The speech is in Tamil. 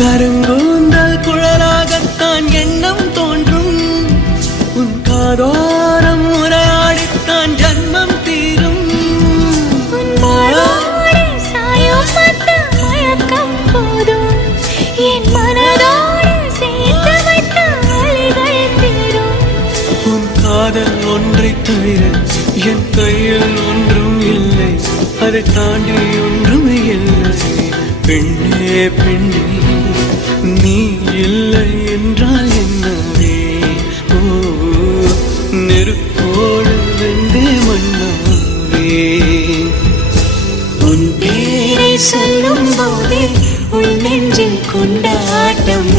கருங்கூந்தல் குழலாகத்தான் எண்ணம் தோன்றும். உன் காதோரம் உரையாடித்தான் ஜன்மம் தீரும். மயக்கம் போதும் என் மனதோடு சேர்த்து வைத்த வழிகள் தீரும். உன் காதல் ஒன்றை தவிர என் கையில் ஒன்றும் இல்லை, அதை தாண்டி ஒன்றும் இல்லை. பெண்ணே பெண்ணே நீ இல்லை என்றால் என்னவே? ஓ நெருப்போடு வெந்தே மண்ணாவே. உன் பேரை சொல்லும் போதே உன் நெஞ்சில் கொண்டாட்டம்